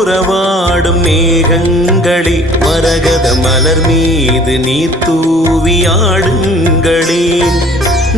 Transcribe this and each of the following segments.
உறவாடும் மேகங்களே மரகத மலர் மீது நீர் தூவியாடுங்களே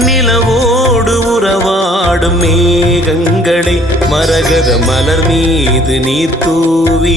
நிலவோடு உறவாடும் மேகங்களே மரகத மலர் மீது நீர் தூவி